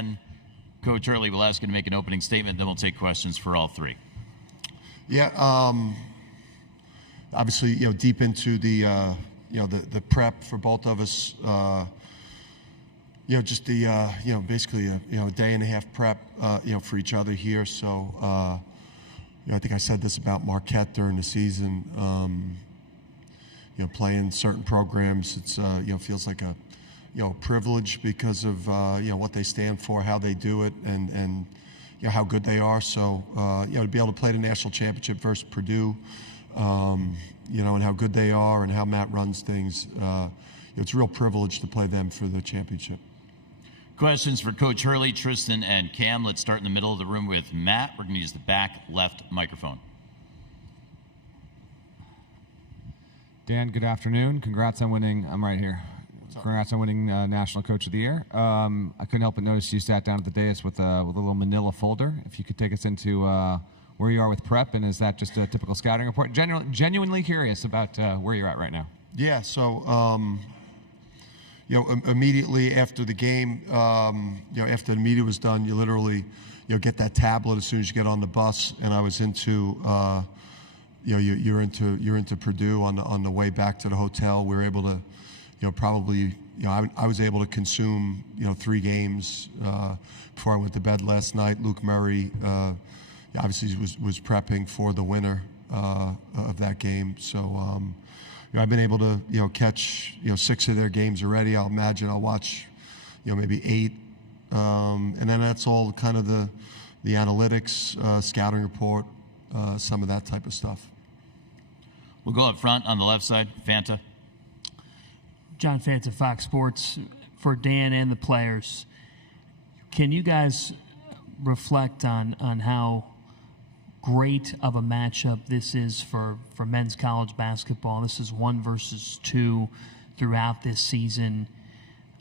10. Coach Hurley will ask you to make an opening statement, then we'll take questions for all three. Yeah, obviously, deep into the the prep for both of us. Just the basically a day and a half prep for each other here. So I think I said this about Marquette during the season. Playing certain programs, it's feels like a privilege because of what they stand for, how they do it, and how good they are. So to be able to play the national championship versus Purdue, and how good they are and how Matt runs things, it's a real privilege to play them for the championship. Questions for Coach Hurley, Tristan, and Cam. Let's start in the middle of the room with Matt. We're going to use the back left microphone. Dan, good afternoon. Congrats on winning. I'm right here. Congrats on winning National Coach of the Year. I couldn't help but notice you sat down at the dais with a little manila folder. If you could take us into where you are with prep, and is that just a typical scouting report? Genuinely curious about where you're at right now. Yeah, so immediately after the game, after the media was done, you literally get that tablet as soon as you get on the bus, and I was into you're into Purdue on the way back to the hotel. We were able to I was able to consume 3 games before I went to bed last night. Luke Murray obviously was prepping for the winner of that game, so I've been able to catch 6 of their games already. I'll imagine I'll watch maybe 8, and then that's all kind of the analytics, scouting report, some of that type of stuff. We'll go up front on the left side. Fanta. John Fanta, Fox Sports. For Dan and the players, can you guys reflect on how great of a matchup this is for men's college basketball? This is 1 versus 2 throughout this season.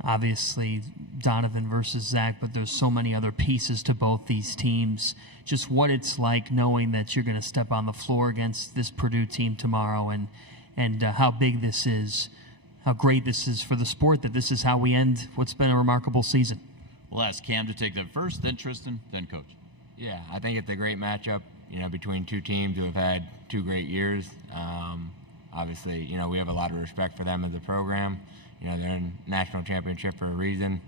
Obviously, Donovan versus Zach, but there's so many other pieces to both these teams. Just what it's like knowing that you're going to step on the floor against this Purdue team tomorrow, and how big this is, how great this is for the sport, that this is how we end what's been a remarkable season. We'll ask Cam to take that first, then Tristan, then Coach. Yeah, I think it's a great matchup, between 2 teams who have had 2 great years. Obviously, we have a lot of respect for them as a program. They're in national championship for a reason,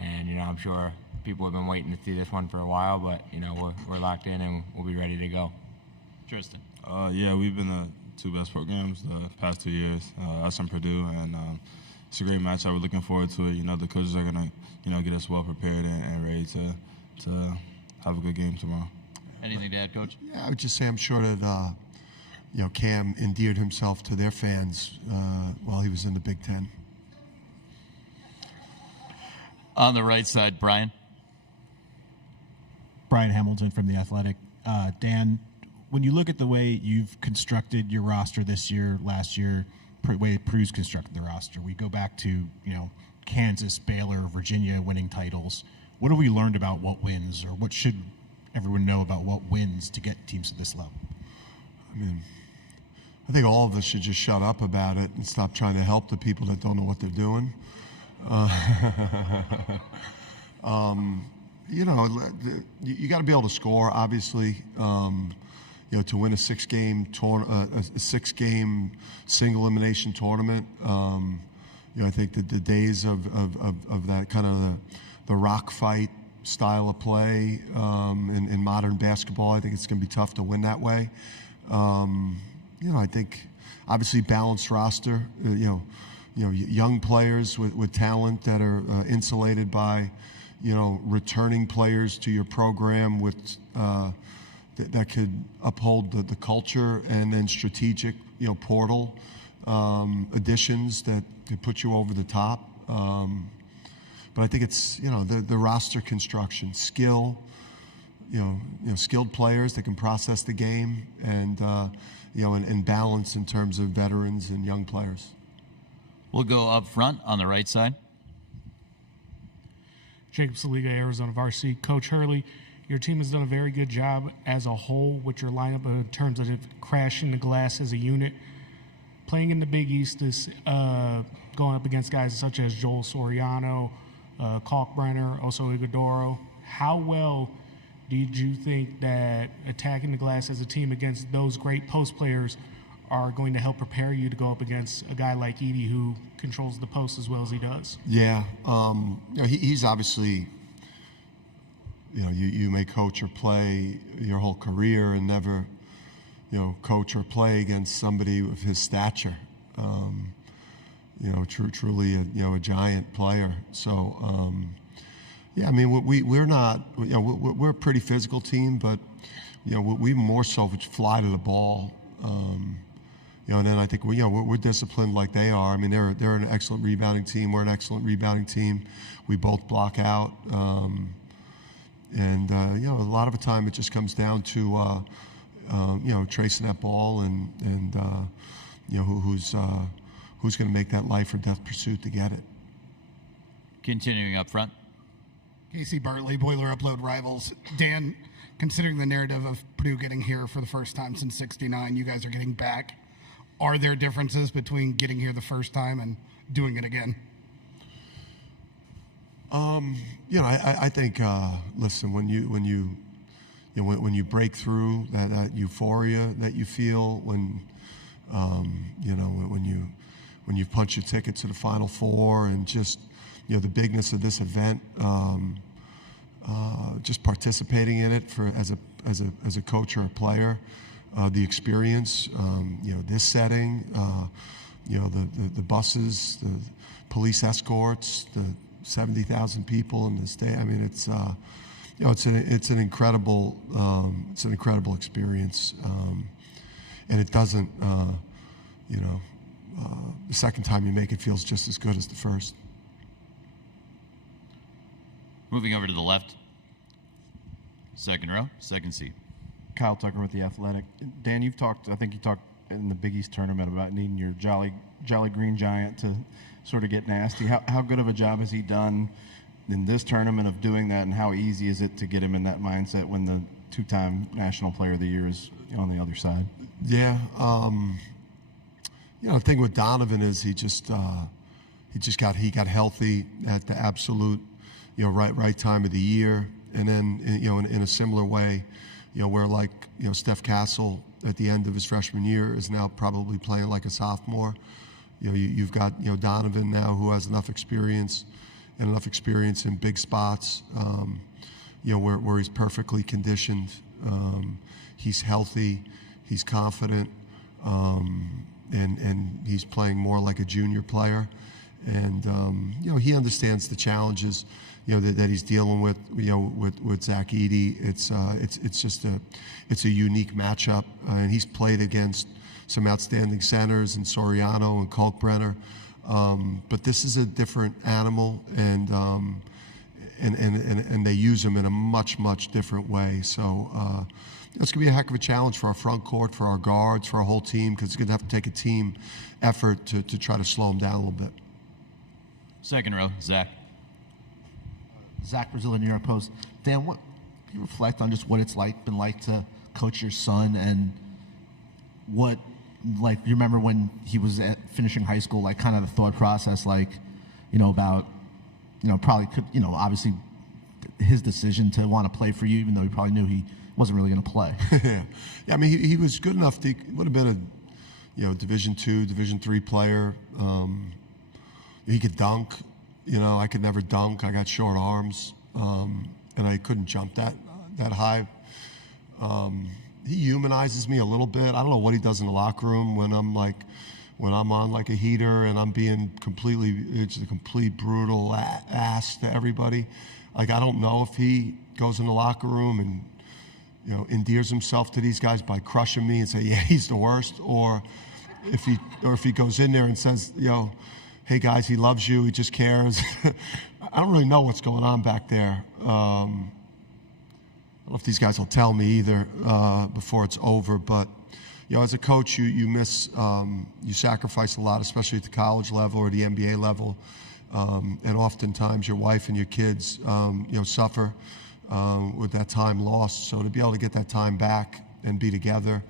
and I'm sure people have been waiting to see this one for a while, but we're locked in and we'll be ready to go. Tristan. Yeah, we've been the 2 best programs the past 2 years, us and Purdue, and it's a great matchup. We're looking forward to it. The coaches are gonna get us well prepared and ready to have a good game tomorrow. Anything to add, Coach? Yeah, I would just say I'm sure that Cam endeared himself to their fans while he was in the Big Ten. On the right side, Brian. Brian Hamilton from The Athletic. Dan, when you look at the way you've constructed your roster this year, last year, the way Purdue's constructed the roster, we go back to, Kansas, Baylor, Virginia winning titles. What have we learned about what wins, or what should everyone know about what wins to get teams to this level? I think all of us should just shut up about it and stop trying to help the people that don't know what they're doing. You got to be able to score, obviously. To win a 6-game single elimination tournament. I think that the days of that kind of the rock fight style of play in modern basketball, I think it's going to be tough to win that way. I think obviously balanced roster. Young players with talent that are insulated by, returning players to your program with that could uphold the culture, and then strategic, portal additions that could put you over the top. But I think it's, the roster construction, skill, skilled players that can process the game, and and balance in terms of veterans and young players. We'll go up front on the right side. Jacob Saliga, Arizona Varsity. Coach Hurley, your team has done a very good job as a whole with your lineup in terms of crashing the glass as a unit. Playing in the Big East, going up against guys such as Joel Soriano, Kalkbrenner, also Iguodaro. How well did you think that attacking the glass as a team against those great post players are going to help prepare you to go up against a guy like Edey who controls the post as well as he does? Yeah, he's obviously, you may coach or play your whole career and never, coach or play against somebody of his stature. Truly a giant player. So, yeah, I mean, we're not, we're a pretty physical team, but, we more so fly to the ball. And then I think we're disciplined like they are. I mean, they're an excellent rebounding team. We're an excellent rebounding team. We both block out, and a lot of the time it just comes down to tracing that ball and who's going to make that life or death pursuit to get it. Continuing up front. Casey Bartley, Boiler Upload Rivals. Dan, considering the narrative of Purdue getting here for the first time since '69, you guys are getting back. Are there differences between getting here the first time and doing it again? I think listen, when you break through that euphoria that you feel when you punch your ticket to the Final Four and just the bigness of this event, just participating in it as a coach or a player. The experience, this setting, the buses, the police escorts, the 70,000 people in the state. I mean, it's an incredible experience, and it doesn't, the second time you make it feels just as good as the first. Moving over to the left. Second row, second seat. Kyle Tucker with The Athletic. Dan, I think you talked in the Big East tournament about needing your Jolly Green Giant to sort of get nasty. How good of a job has he done in this tournament of doing that, and how easy is it to get him in that mindset when the two-time National Player of the Year is on the other side? Yeah, the thing with Donovan is he got healthy at the absolute right time of the year, and then in a similar way. Where Steph Castle at the end of his freshman year is now probably playing like a sophomore. You've got Donovan now who has enough experience in big spots. Where he's perfectly conditioned. He's healthy. He's confident, and he's playing more like a junior player. And he understands the challenges that he's dealing with with Zach Edey. It's a unique matchup, and he's played against some outstanding centers in Soriano and Kalkbrenner. But this is a different animal, and they use him in a much different way. So it's going to be a heck of a challenge for our front court, for our guards, for our whole team, because it's going to have to take a team effort to try to slow him down a little bit. Second row, Zach. Zach Brazil, New York Post. Dan, can you reflect on just what it's been like to coach your son, and what, you remember when he was finishing high school, kind of the thought process, about, probably could, obviously his decision to want to play for you, even though he probably knew he wasn't really going to play. Yeah, I mean, he was good enough to, would have been a, Division II, Division III player. He could dunk. I could never dunk. I got short arms, and I couldn't jump that high. He humanizes me a little bit. I don't know what he does in the locker room when I'm on like a heater and I'm being it's a complete brutal ass to everybody. I don't know if he goes in the locker room and endears himself to these guys by crushing me and say, yeah, he's the worst, or if he goes in there and says, hey guys, he loves you, he just cares. I don't really know what's going on back there. I don't know if these guys will tell me either before it's over, but as a coach, you miss, you sacrifice a lot, especially at the college level or the NBA level, and oftentimes your wife and your kids, suffer with that time lost. So to be able to get that time back and be together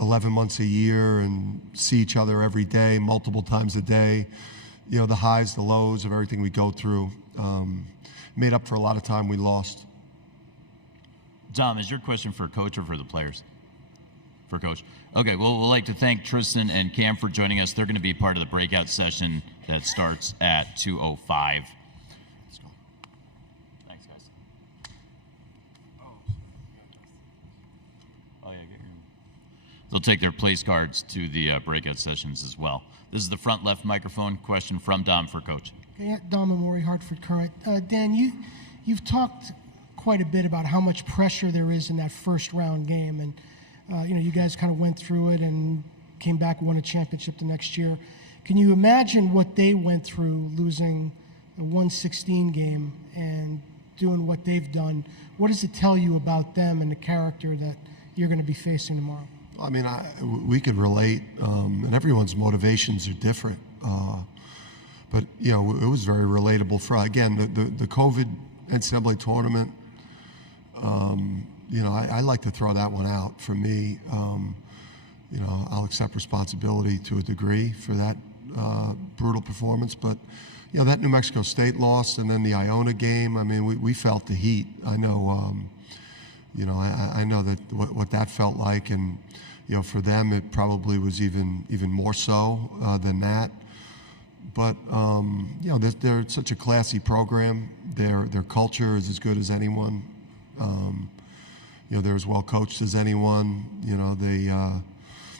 11 months a year and see each other every day, multiple times a day, the highs, the lows of everything we go through. Made up for a lot of time we lost. Dom, is your question for Coach or for the players? For Coach. Okay, well, we'd like to thank Tristan and Cam for joining us. They're going to be part of the breakout session that starts at 2:05. Let's go. Thanks, guys. Oh, yeah, get your... They'll take their place cards to the breakout sessions as well. This is the front left microphone. Question from Dom for Coach. Okay, Dom Amori, Hartford Current. Dan, you've talked quite a bit about how much pressure there is in that first round game, and you guys kind of went through it and came back, won a championship the next year. Can you imagine what they went through, losing a 116 game and doing what they've done? What does it tell you about them and the character that you're going to be facing tomorrow? I mean, we could relate, and everyone's motivations are different. But it was very relatable for, again, the COVID NCAA tournament. I like to throw that one out. For me, I'll accept responsibility to a degree for that brutal performance. But that New Mexico State loss and then the Iona game. I mean, we felt the heat. I know. I know that what that felt like, and for them it probably was even more so than that. But they're such a classy program. Their culture is as good as anyone. They're as well coached as anyone.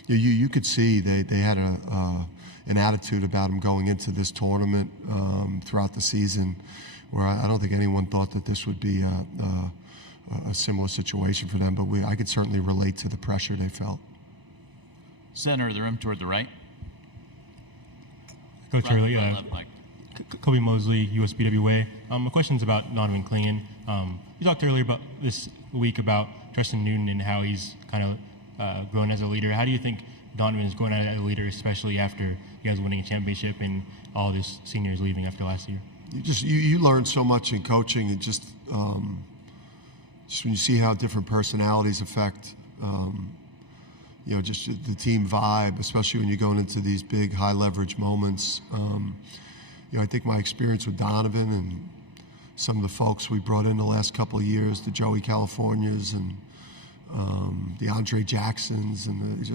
You could see they had an attitude about them going into this tournament throughout the season, where I don't think anyone thought that this would be a similar situation for them. But I could certainly relate to the pressure they felt. Center of the room toward the right. Coach Hurley, Kobe Mosley, USBWA. My question's about Donovan Clingan. You talked earlier about this week about Tristan Newton and how he's kind of grown as a leader. How do you think Donovan is going as a leader, especially after you guys winning a championship and all these seniors leaving after last year? You learn so much in coaching, and just when you see how different personalities affect just the team vibe, especially when you're going into these big high leverage moments. I think my experience with Donovan and some of the folks we brought in the last couple of years, the Joey Californias and the Andre Jacksons, and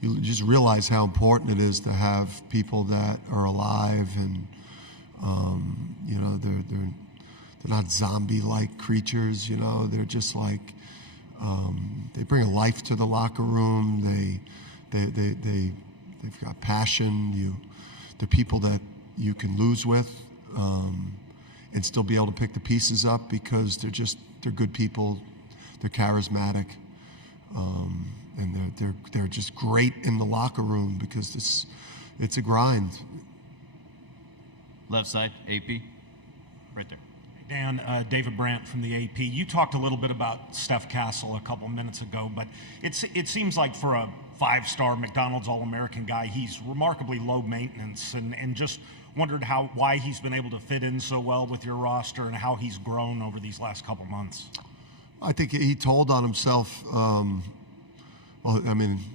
you just realize how important it is to have people that are alive, and they're not zombie-like creatures. They're just like they bring a life to the locker room. They've got passion. They're people that you can lose with and still be able to pick the pieces up, because they're good people. They're charismatic, and they're just great in the locker room, because it's a grind. Left side, AP, right there. Dan, David Brandt from the AP. You talked a little bit about Steph Castle a couple of minutes ago, but it seems like for a five-star McDonald's All-American guy, he's remarkably low maintenance, and just wondered why he's been able to fit in so well with your roster and how he's grown over these last couple months. I think he told on himself.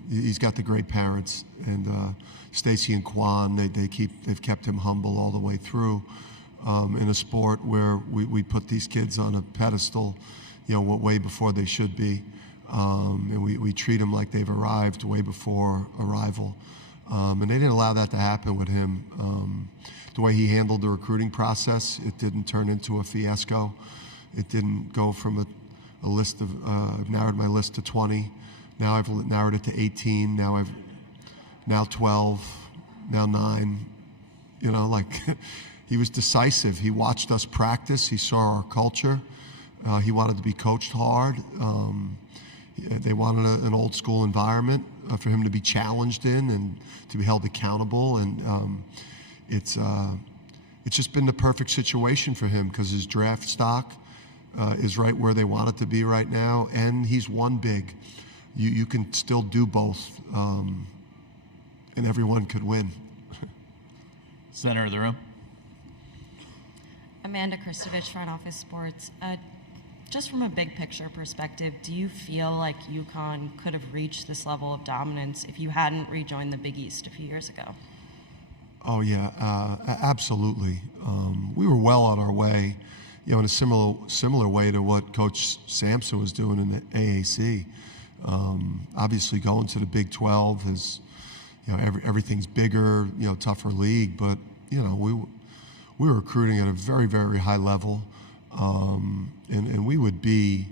He's got the great parents, and Stacy and Quan. They've kept him humble all the way through. In a sport where we put these kids on a pedestal, way before they should be, and we treat them like they've arrived way before arrival, and they didn't allow that to happen with him. The way he handled the recruiting process, it didn't turn into a fiasco. It didn't go from a list of I've narrowed my list to 20. Now I've narrowed it to 18. Now 12. Now 9. He was decisive. He watched us practice. He saw our culture. He wanted to be coached hard. They wanted an old school environment for him to be challenged in and to be held accountable. And it's just been the perfect situation for him, because his draft stock is right where they want it to be right now, and he's won big. You can still do both, and everyone could win. Center of the room. Amanda Kristovich, Front Office Sports. Just from a big picture perspective, do you feel like UConn could have reached this level of dominance if you hadn't rejoined the Big East a few years ago? Oh yeah, absolutely. We were well on our way, in a similar way to what Coach Sampson was doing in the AAC. Obviously, going to the Big 12 is, everything's bigger, tougher league. But we were recruiting at a very, very high level, and we would be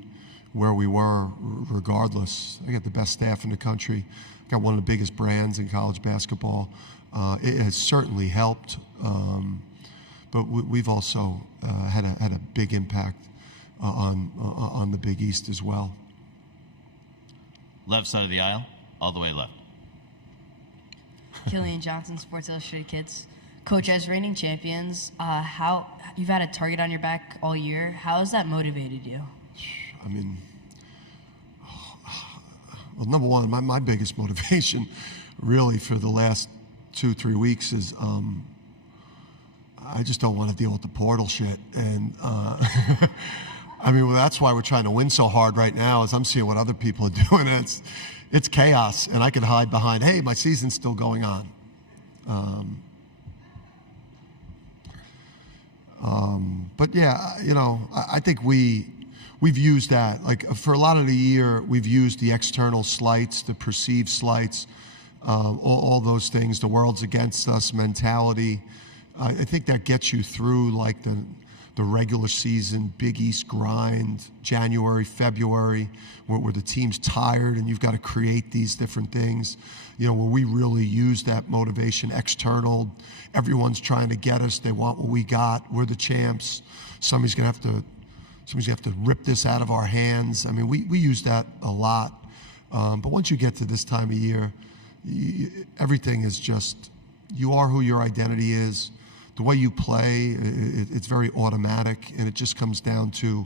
where we were regardless. I got the best staff in the country. Got one of the biggest brands in college basketball. It has certainly helped, but we've also had a big impact on the Big East as well. Left side of the aisle, all the way left. Killian Johnson, Sports Illustrated Kids. Coach, as reigning champions, how you've had a target on your back all year. How has that motivated you? I mean, well, number one, my biggest motivation really for the last 2-3 weeks is I just don't want to deal with the portal shit. And I mean, well, that's why we're trying to win so hard right now, is I'm seeing what other people are doing. It's chaos, and I could hide behind, hey, my season's still going on. But yeah, I think we've used that. Like for a lot of the year, we've used the external slights, the perceived slights, all those things, the world's against us mentality. I think that gets you through like the regular season, Big East grind, January, February, where the team's tired and you've got to create these different things, where we really use that motivation external. Everyone's trying to get us. They want what we got. We're the champs. Somebody's gonna have to rip this out of our hands. I mean, we use that a lot. But once you get to this time of year, everything is just, you are who your identity is. The way you play, it's very automatic, and it just comes down to,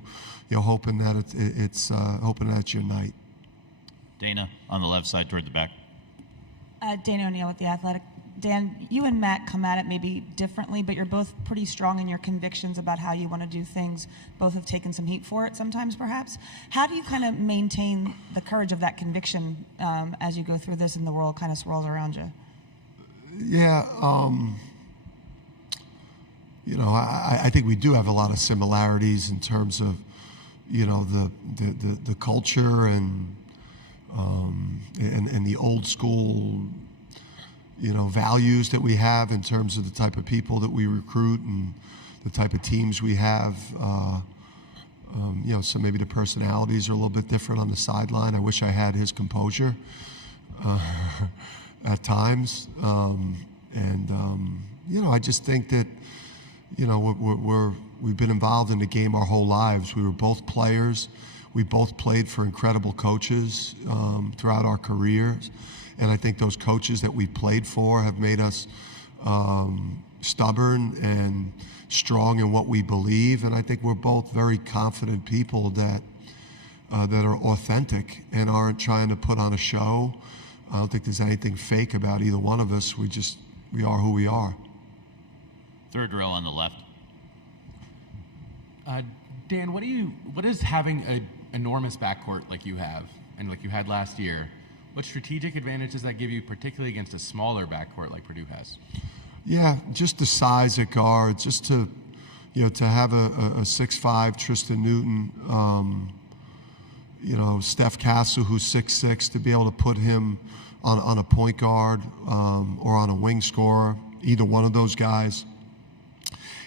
hoping that it's your night. Dana on the left side toward the back. Dana O'Neill with The Athletic. Dan, you and Matt come at it maybe differently, but you're both pretty strong in your convictions about how you want to do things. Both have taken some heat for it sometimes, perhaps. How do you kind of maintain the courage of that conviction as you go through this and the world kind of swirls around you? Yeah, I think we do have a lot of similarities in terms of, the culture and the old school, values that we have in terms of the type of people that we recruit and the type of teams we have. So maybe the personalities are a little bit different on the sideline. I wish I had his composure at times. I just think that, we've been involved in the game our whole lives. We were both players. We both played for incredible coaches throughout our careers. And I think those coaches that we played for have made us stubborn and strong in what we believe. And I think we're both very confident people that are authentic and aren't trying to put on a show. I don't think there's anything fake about either one of us. We are who we are. Third row on the left. Dan, what is having an enormous backcourt like you have and like you had last year? What strategic advantage does that give you, particularly against a smaller backcourt like Purdue has? Yeah, just the size at guard, just to have a 6'5" Tristan Newton, Steph Castle, who's 6'6", to be able to put him on a point guard or on a wing scorer, either one of those guys.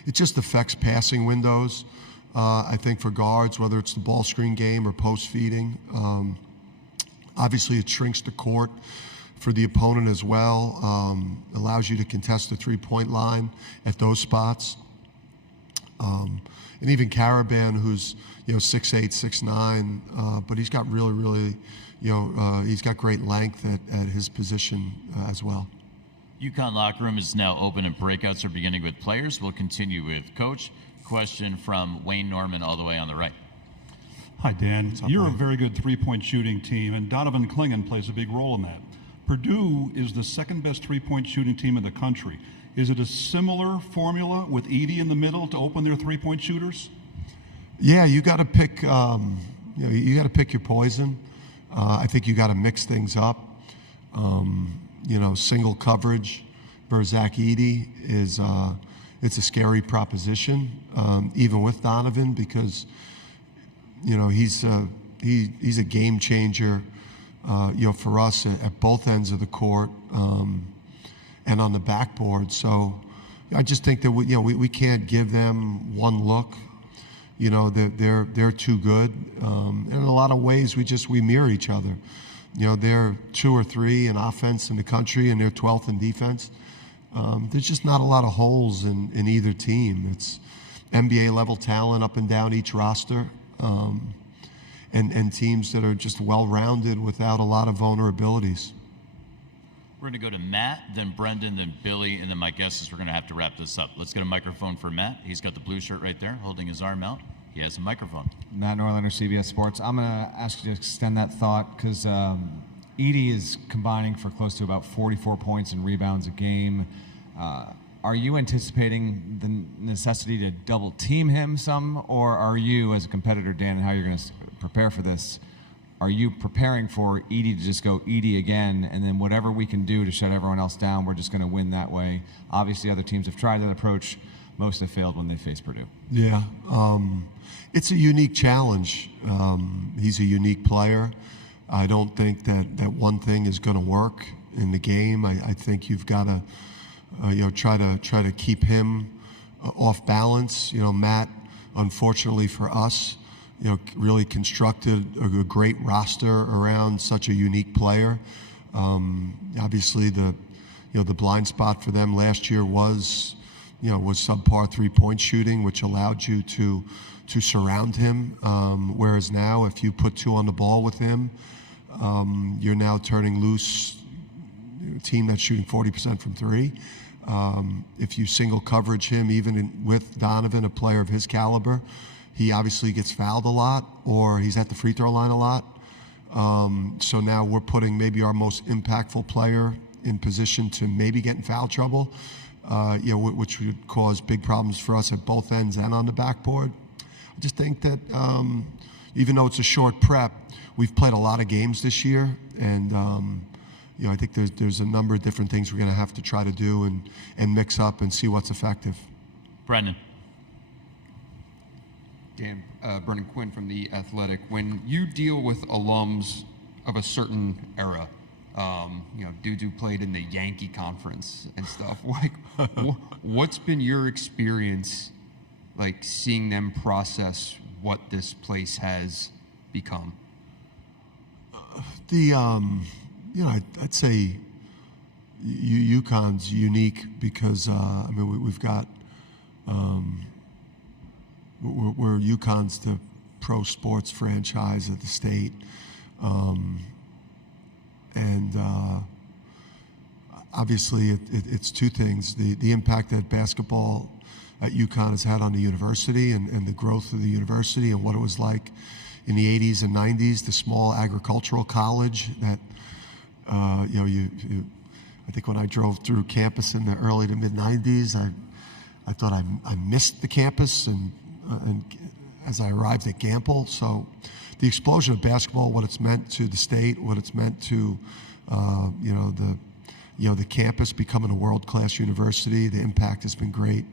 It just affects passing windows, I think, for guards, whether it's the ball screen game or post feeding. Obviously, it shrinks the court for the opponent as well, allows you to contest the three-point line at those spots. And even Caravan, who's 6'8", 6'9", but he's got really, he's got great length at his position as well. UConn locker room is now open and breakouts are beginning with players. We'll continue with Coach. Question from Wayne Norman all the way on the right. Hi, Dan. You're a very good three-point shooting team, and Donovan Clingan plays a big role in that. Purdue is the second best three-point shooting team in the country. Is it a similar formula with Edey in the middle to open their three-point shooters? Yeah, you got to pick. You got to pick your poison. I think you got to mix things up. Single coverage Zach Edey is it's a scary proposition, even with Donovan, because he's a game changer, for us at both ends of the court and on the backboard. So I just think that we can't give them one look. They're too good. And in a lot of ways, we mirror each other. They're 2 or 3 in offense in the country, and they're 12th in defense. There's just not a lot of holes in either team. It's NBA level talent up and down each roster, and teams that are just well-rounded without a lot of vulnerabilities. We're going to go to Matt, then Brendan, then Billy, and then my guess is we're going to have to wrap this up. Let's get a microphone for Matt. He's got the blue shirt right there, holding his arm out. He has a microphone. Matt Norlander, CBS Sports. I'm going to ask you to extend that thought because Edey is combining for close to about 44 points and rebounds a game. Are you anticipating the necessity to double team him some, or are you, as a competitor, Dan, and how you're going to prepare for this, are you preparing for Edey to just go Edey again, and then whatever we can do to shut everyone else down, we're just going to win that way? Obviously, other teams have tried that approach. Most have failed when they face Purdue. Yeah. It's a unique challenge. He's a unique player. I don't think that one thing is going to work in the game. I think you've got to try to keep him off balance. Matt, unfortunately for us, really constructed a great roster around such a unique player. Obviously, the blind spot for them last year was subpar 3-point shooting, which allowed you to surround him. Whereas now, if you put 2 on the ball with him, you're now turning loose a team that's shooting 40% from 3. If you single coverage him, even with Donovan, a player of his caliber, he obviously gets fouled a lot, or he's at the free throw line a lot. So now we're putting maybe our most impactful player in position to maybe get in foul trouble, which would cause big problems for us at both ends and on the backboard. I just think that even though it's a short prep, we've played a lot of games this year, and I think there's a number of different things we're going to have to try to do and mix up and see what's effective. Brendan. Dan, Brendan Quinn from The Athletic. When you deal with alums of a certain era, dudes who played in the Yankee Conference and stuff, what's been your experience, seeing them process what this place has become? I'd say UConn's unique because we've got we're UConn's the pro sports franchise of the state, and obviously it's 2 things: the impact that basketball at UConn has had on the university and the growth of the university and what it was like in the 80s and 90s, the small agricultural college that I think when I drove through campus in the early to mid 90s, I thought I missed the campus and as I arrived at Gamble. So the explosion of basketball, what it's meant to the state, what it's meant to the campus becoming a world-class university, the impact has been great.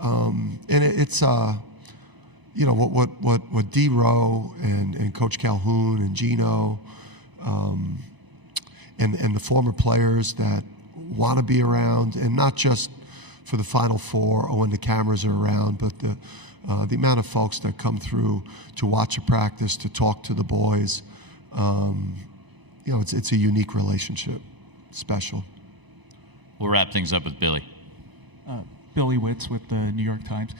And it's what D. Rowe and Coach Calhoun and Gino and the former players that want to be around, and not just for the Final Four or when the cameras are around, but the amount of folks that come through to watch a practice, to talk to the boys. It's a unique relationship, special. We'll wrap things up with Billy. Billy Witz with the New York Times.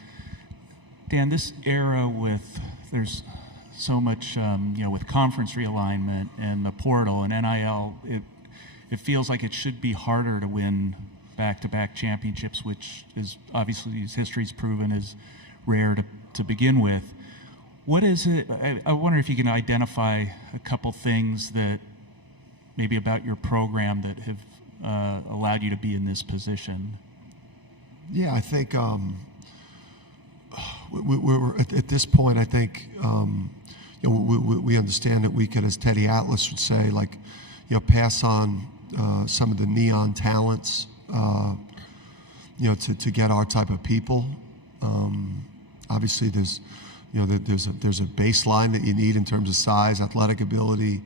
Dan, this era there's so much, with conference realignment and the portal and NIL, it feels like it should be harder to win back-to-back championships, which is obviously, as history's proven, is rare to begin with. What is it? I wonder if you can identify a couple things that maybe about your program that have allowed you to be in this position. Yeah, I think we're at this point. I think we understand that we could, as Teddy Atlas would say, pass on some of the neon talents to get our type of people. Obviously, there's a baseline that you need in terms of size, athletic ability,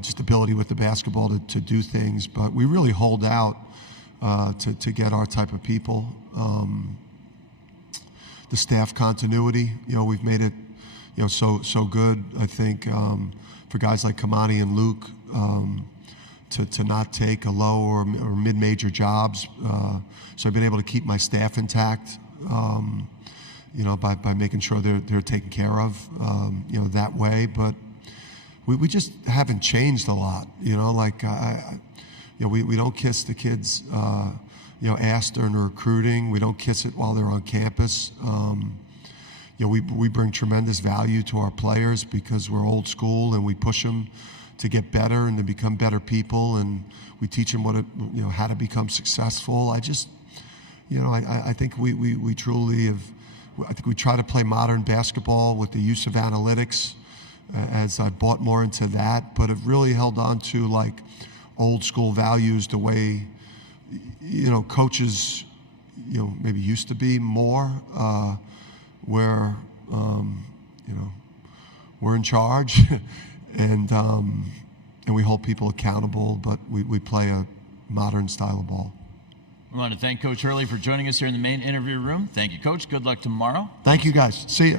just ability with the basketball to do things. But we really hold out to get our type of people. The staff continuity, we've made it, so good. I think for guys like Kamani and Luke to not take a low or mid-major jobs. So I've been able to keep my staff intact. By making sure they're taken care of, that way. But we just haven't changed a lot, we don't kiss the kids, ass during the recruiting. We don't kiss it while they're on campus. We bring tremendous value to our players because we're old school and we push them to get better and to become better people, and we teach them how to become successful. I think we truly have. I think we try to play modern basketball with the use of analytics as I bought more into that, but have really held on to like old school values the way, coaches, maybe used to be more, where, we're in charge and we hold people accountable, but we play a modern style of ball. We want to thank Coach Hurley for joining us here in the main interview room. Thank you, Coach. Good luck tomorrow. Thank you, guys. See you.